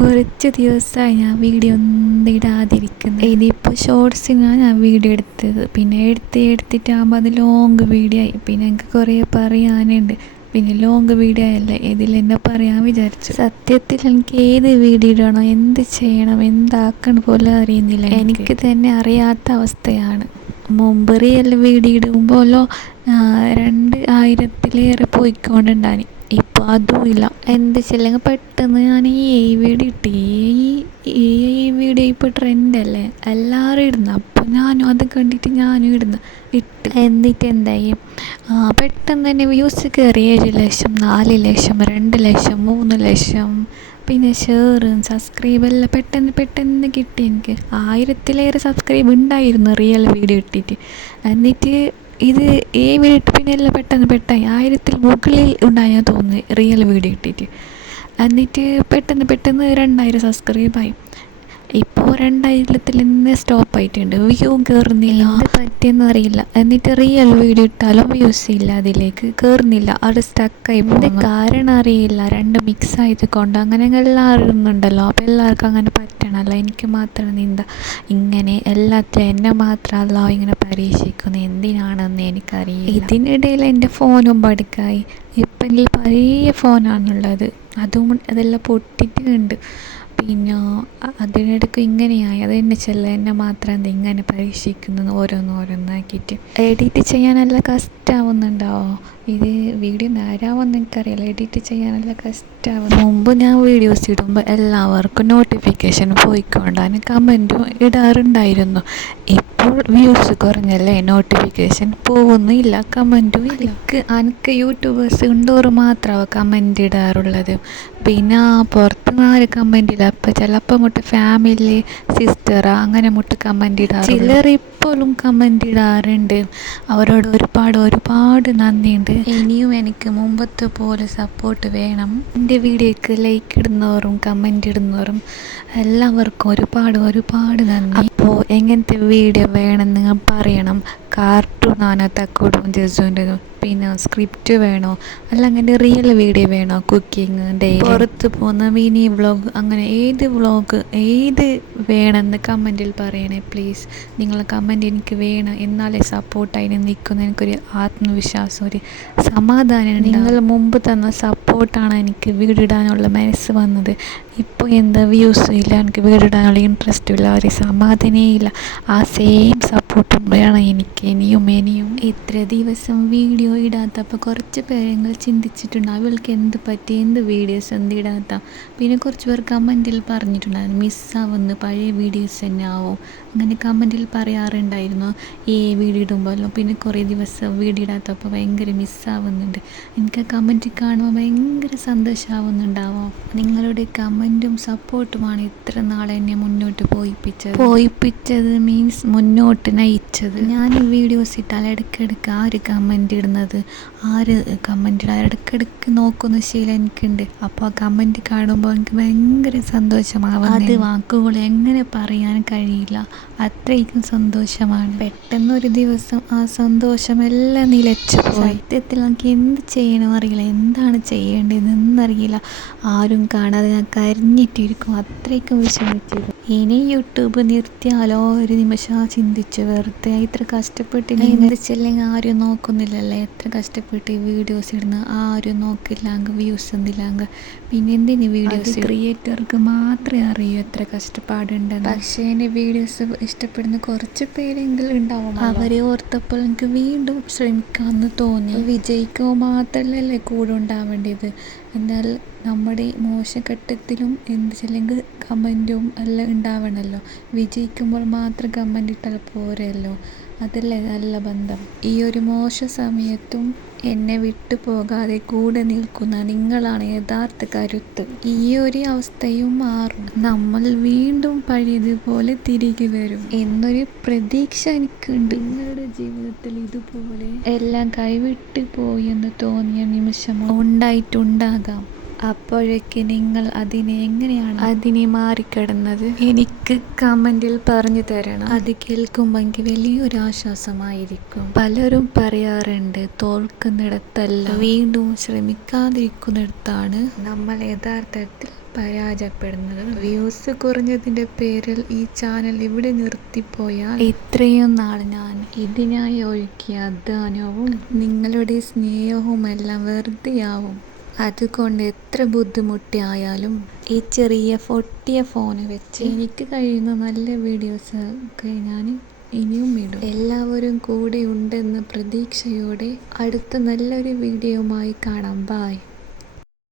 കുറച്ച് ദിവസമായി ഞാൻ വീഡിയോ ഒന്നും ഇടാതിരിക്കുന്നത്. ഇനിയിപ്പോൾ ഷോർട്സിനാണ് ഞാൻ വീഡിയോ എടുത്തത്. പിന്നെ എടുത്തിട്ടാകുമ്പോൾ അത് ലോങ് വീഡിയോ ആയി. പിന്നെ എനിക്ക് കുറേ പറയാനുണ്ട്. പിന്നെ ലോങ് വീഡിയോ അല്ലേ ഇതിലെന്നെ പറയാൻ വിചാരിച്ചു. സത്യത്തിൽ എനിക്ക് ഏത് വീഡിയോ ഇടണം, എന്ത് ചെയ്യണം, എന്താക്കണം പോലും അറിയുന്നില്ല. എനിക്ക് തന്നെ അറിയാത്ത അവസ്ഥയാണ്. മുമ്പ് റിയൽ വീഡിയോ ഇടുമ്പോഴല്ലോ 2000-ലേറെ പോയിക്കൊണ്ടുണ്ടായി. ഇപ്പോൾ അതും ഇല്ല. എന്ത് ചെല്ലെങ്കിൽ പെട്ടെന്ന് ഞാൻ ഈ വീഡിയോ ഇട്ട് ഈ വീഡിയോ ഇപ്പോൾ ട്രെൻഡല്ലേ, എല്ലാവരും ഇടുന്നു. അപ്പോൾ ഞാനും അത് കണ്ടിട്ട് ഞാനും ഇട്ട് എന്നിട്ട് എന്തായി, പെട്ടെന്ന് തന്നെ വ്യൂസ് കയറി. 7 ലക്ഷം, 4 ലക്ഷം, 2 ലക്ഷം, 3 ലക്ഷം. പിന്നെ ഷെയറും സബ്സ്ക്രൈബ് എല്ലാം പെട്ടെന്ന് കിട്ടി. എനിക്ക് 1000-ലേറെ സബ്സ്ക്രൈബ് ഉണ്ടായിരുന്നു റിയൽ വീഡിയോ ഇട്ടിട്ട്. എന്നിട്ട് ഇത് വീഡിയോ ഇട്ട് പിന്നെ എല്ലാം പെട്ടെന്ന് 1000-ൽ മുകളിൽ ഉണ്ടായാൽ തോന്നുന്നു റിയൽ വീഡിയോ ഇട്ടിട്ട്. എന്നിട്ട് പെട്ടെന്ന് 2000 സബ്സ്ക്രൈബായി. ഇപ്പോൾ 2000-ൽ തന്നെ സ്റ്റോപ്പ് ആയിട്ടുണ്ട്. വ്യൂ കയറുന്നില്ല, അത് പറ്റിയെന്ന് അറിയില്ല. എന്നിട്ട് റിയൽ വീഡിയോ ഇട്ടാലും വ്യൂസ് ഇല്ല, അതിലേക്ക് കയറുന്നില്ല, അത് സ്റ്റക്കായി പോകുന്നു. കാരണം അറിയില്ല, രണ്ടും മിക്സ് ആയത് കൊണ്ട്. അങ്ങനെ എല്ലാവരും ഇടുന്നുണ്ടല്ലോ, അപ്പോൾ എല്ലാവർക്കും അങ്ങനെ പറ്റണമല്ലോ. എനിക്ക് മാത്രം എന്താ ഇങ്ങനെ എല്ലാത്തിലും എന്നെ മാത്രമല്ലോ ഇങ്ങനെ പരീക്ഷിക്കുന്നത്, എന്തിനാണെന്ന് എനിക്കറിയില്ല. ഇതിനിടയിൽ എൻ്റെ ഫോണും ബടുക്കായി. ഇപ്പം എനിക്ക് പഴയ ഫോണാണുള്ളത്, അതെല്ലാം പൊട്ടിയിട്ടുണ്ട്. പിന്നെ അതിനിടയ്ക്ക് ഇങ്ങനെയായി. അത് എന്നെ എന്നെ മാത്രം എന്താ ഇങ്ങനെ പരീക്ഷിക്കുന്നത്, ഓരോന്നാക്കിയിട്ട്. എഡിറ്റ് ചെയ്യാൻ നല്ല കഷ്ടമാവുന്നുണ്ടാവോ? ഇത് വീഡിയോ നേരാവുമെന്ന് എനിക്കറിയില്ല. എഡിറ്റ് ചെയ്യാൻ നല്ല കഷ്ടമാവും. മുമ്പ് ഞാൻ വീഡിയോസ് ഇടുമ്പോൾ എല്ലാവർക്കും നോട്ടിഫിക്കേഷൻ പോയിക്കൊണ്ടാണ് കമൻറ്റും ഇടാറുണ്ടായിരുന്നു. ഇപ്പോൾ വ്യൂസ് കുറഞ്ഞല്ലേ, നോട്ടിഫിക്കേഷൻ പോകുന്നില്ല, കമൻറ്റും ഇല്ല. എനിക്ക് യൂട്യൂബേഴ്സ് ഉണ്ടോറ് മാത്രമാണ് കമൻറ്റ് ഇടാറുള്ളത്. പിന്നെ പുറത്തുനിന്ന് ആരും കമൻറ്റ് ഇല്ല. അപ്പം ചിലപ്പോൾ മുട്ട് ഫാമിലി, സിസ്റ്ററാ അങ്ങനെ മുട്ട് കമൻറ്റ് ഇടാറ്. ചിലർ ഇപ്പോഴും കമൻറ്റ് ഇടാറുണ്ട്. അവരോട് ഒരുപാട് നന്ദിയുണ്ട്. ഇനിയും എനിക്ക് മുമ്പത്തെ പോലെ സപ്പോർട്ട് വേണം. എൻ്റെ വീഡിയോക്ക് ലൈക്ക് ഇടുന്നവരും കമൻറ്റ് ഇടുന്നവരും എല്ലാവർക്കും ഒരുപാട് നന്ദി. അപ്പോൾ എങ്ങനത്തെ വീഡിയോ വേണമെന്ന് നിങ്ങൾ പറയണം. കാർട്ടൂണാണ് തക്കോടും ജസുവിൻ്റെതും, പിന്നെ സ്ക്രിപ്റ്റ് വേണോ, അല്ലെങ്കിൽ റിയൽ വീഡിയോ വേണോ, കുക്കിങ്, ഡെയിലി പുറത്ത് പോകുന്ന മിനി വ്ളോഗ്, അങ്ങനെ ഏത് വേണമെന്ന് കമൻറ്റിൽ പറയണേ പ്ലീസ്. നിങ്ങളെ കമൻറ്റ് എനിക്ക് വേണം, എന്നാലേ സപ്പോർട്ടായി നിൽക്കുന്ന എനിക്കൊരു ആത്മവിശ്വാസം, ഒരു സമാധാനമാണ്. നിങ്ങൾ മുമ്പ് തന്ന സപ്പോർട്ടാണ് എനിക്ക് വീടിടാനുള്ള മനസ്സ് വന്നത്. ഇപ്പോൾ എന്താ വ്യൂസ് ഇല്ല, എനിക്ക് വീടിടാനുള്ള ഇൻട്രസ്റ്റും ഇല്ല, ഒരു സമാധാനമേ ഇല്ല. ആ സെയിം സപ്പോർട്ടും വേണം എനിക്ക് ഇനിയും. ഇത്ര ദിവസം വീഡിയോ ഇടാത്തപ്പോൾ കുറച്ച് പേരെങ്കിൽ ചിന്തിച്ചിട്ടുണ്ട്, അവൾക്ക് എന്ത് പറ്റി, എന്ത് വീഡിയോസ് എന്ത് ഇടാത്ത. പിന്നെ കുറച്ച് പേർ കമൻറ്റിൽ പറഞ്ഞിട്ടുണ്ടായിരുന്നു മിസ്സാവുന്നു, പഴയ വീഡിയോസ് തന്നെ ആവും, അങ്ങനെ കമൻറ്റിൽ പറയാറുണ്ടായിരുന്നു. വീഡിയോ ഇടുമ്പോഴല്ലോ പിന്നെ കുറേ ദിവസം വീഡിയോ ഇടാത്തപ്പോൾ ഭയങ്കര മിസ്സാവുന്നുണ്ട്. എനിക്ക് കമൻറ്റ് കാണുമ്പോൾ ഭയങ്കര സന്തോഷമാവുന്നുണ്ടാവും. നിങ്ങളുടെ കമൻറ്റും സപ്പോർട്ടുമാണ് ഇത്ര നാളെ എന്നെ മുന്നോട്ട് പോയിപ്പിച്ചത് മീൻസ് മുന്നോട്ട് നയിച്ചത്. ഞാൻ വീഡിയോസ് ഇട്ടാൽ ഇടയ്ക്കിടയ്ക്ക് ആര് കമൻറ്റ് ഇടുന്നത്, ഇടയ്ക്കിടയ്ക്ക് നോക്കുന്ന ശീലം എനിക്കുണ്ട്. അപ്പോൾ ആ കമൻറ്റ് കാണുമ്പോൾ എനിക്ക് ഭയങ്കര സന്തോഷമാവും. അത് വാക്കുകൾ എങ്ങനെ പറയാൻ കഴിയില്ല, അത്രയ്ക്കും സന്തോഷമാണ്. പെട്ടെന്നൊരു ദിവസം ആ സന്തോഷമെല്ലാം നിലച്ചു പോയി. സത്യത്തിൽ എനിക്ക് എന്ത് ചെയ്യണമെന്ന് അറിയില്ല, എന്താണ് ചെയ്യേണ്ടതെന്നറിയില്ല. ആരും കാണാതെ ഞാൻ കരഞ്ഞിട്ടിരിക്കും, അത്രയ്ക്കും വിഷമിച്ചിരുന്നു. ഇനി യൂട്യൂബ് നിർത്തിയാലോ ഒരു നിമിഷം ചിന്തിച്ചു, വെറുതെ ഇത്ര കഷ്ടപ്പെട്ട് എന്ത് ചെല്ലെങ്കിൽ ആരും നോക്കുന്നില്ലല്ലേ, എത്ര കഷ്ടപ്പെട്ട് വീഡിയോസ് ഇടുന്ന ആരും നോക്കില്ലാങ്ക, വ്യൂസ് എന്തില്ലാങ്ക, പിന്നെ എന്തിന് വീഡിയോസ്. ക്രിയേറ്റർക്ക് മാത്രമേ അറിയൂ എത്ര കഷ്ടപ്പാടുണ്ടെന്ന്. പക്ഷേ എൻ്റെ വീഡിയോസ് ഇഷ്ടപ്പെടുന്ന കുറച്ച് പേരെങ്കിലും ഉണ്ടാവും. അവരെ ഓർത്തപ്പോൾ എനിക്ക് വീണ്ടും ശ്രമിക്കാമെന്ന് തോന്നി. വിജയിക്കുക മാത്രമല്ലേ കൂടെ ഉണ്ടാവേണ്ടത്. എന്നാൽ നമ്മുടെ മോശഘട്ടത്തിലും എന്ത് ചെല്ലെങ്കിൽ കമൻറ്റും എല്ലാം ഉണ്ടാവണമല്ലോ. വിജയിക്കുമ്പോൾ മാത്രം കമൻറ്റ് ഇട്ടാൽ പോരല്ലോ, അതല്ലേ നല്ല ബന്ധം. ഈ ഒരു മോശ സമയത്തും എന്നെ വിട്ടു പോകാതെ കൂടെ നിൽക്കുന്ന നിങ്ങളാണ് യഥാർത്ഥ കരുത്ത്. ഈ ഒരു അവസ്ഥയും മാറും, നമ്മൾ വീണ്ടും പഴയതുപോലെ തിരികെ വരും എന്നൊരു പ്രതീക്ഷ എനിക്കുണ്ട്. നിങ്ങളുടെ ജീവിതത്തിൽ ഇതുപോലെ എല്ലാം കൈവിട്ട് പോയി എന്ന് തോന്നിയ നിമിഷം ഉണ്ടായിട്ടുണ്ടാകാം. അപ്പോഴേക്ക് നിങ്ങൾ അതിനെ മാറിക്കിടന്നത് എനിക്ക് കമൻറ്റിൽ പറഞ്ഞു തരണം. അത് കേൾക്കുമ്പോൾ എനിക്ക് വലിയൊരു ആശ്വാസമായിരിക്കും. പലരും പറയാറുണ്ട്, തോൽക്കുന്നിടത്തല്ല വീണ്ടും ശ്രമിക്കാതിരിക്കുന്നിടത്താണ് നമ്മൾ യഥാർത്ഥത്തിൽ പരാജയപ്പെടുന്നത്. വ്യൂസ് കുറഞ്ഞതിൻ്റെ പേരിൽ ഈ ചാനൽ ഇവിടെ നിർത്തിപ്പോയാൽ ഇത്രയും നാൾ ഞാൻ ഇതിനായി ഒഴുക്കിയ അധ്വാനവും നിങ്ങളുടെ സ്നേഹവുമെല്ലാം വെറുതെയാവും. അതുകൊണ്ട് എത്ര ബുദ്ധിമുട്ടിയായാലും ഈ ചെറിയ പൊട്ടിയ ഫോണ് വെച്ച് എനിക്ക് കഴിയുന്ന നല്ല വീഡിയോസ് ഒക്കെ ഞാൻ ഇനിയും ഇടും. എല്ലാവരും കൂടെ ഉണ്ടെന്ന പ്രതീക്ഷയോടെ അടുത്ത നല്ലൊരു വീഡിയോയുമായി കാണാം. ബൈ.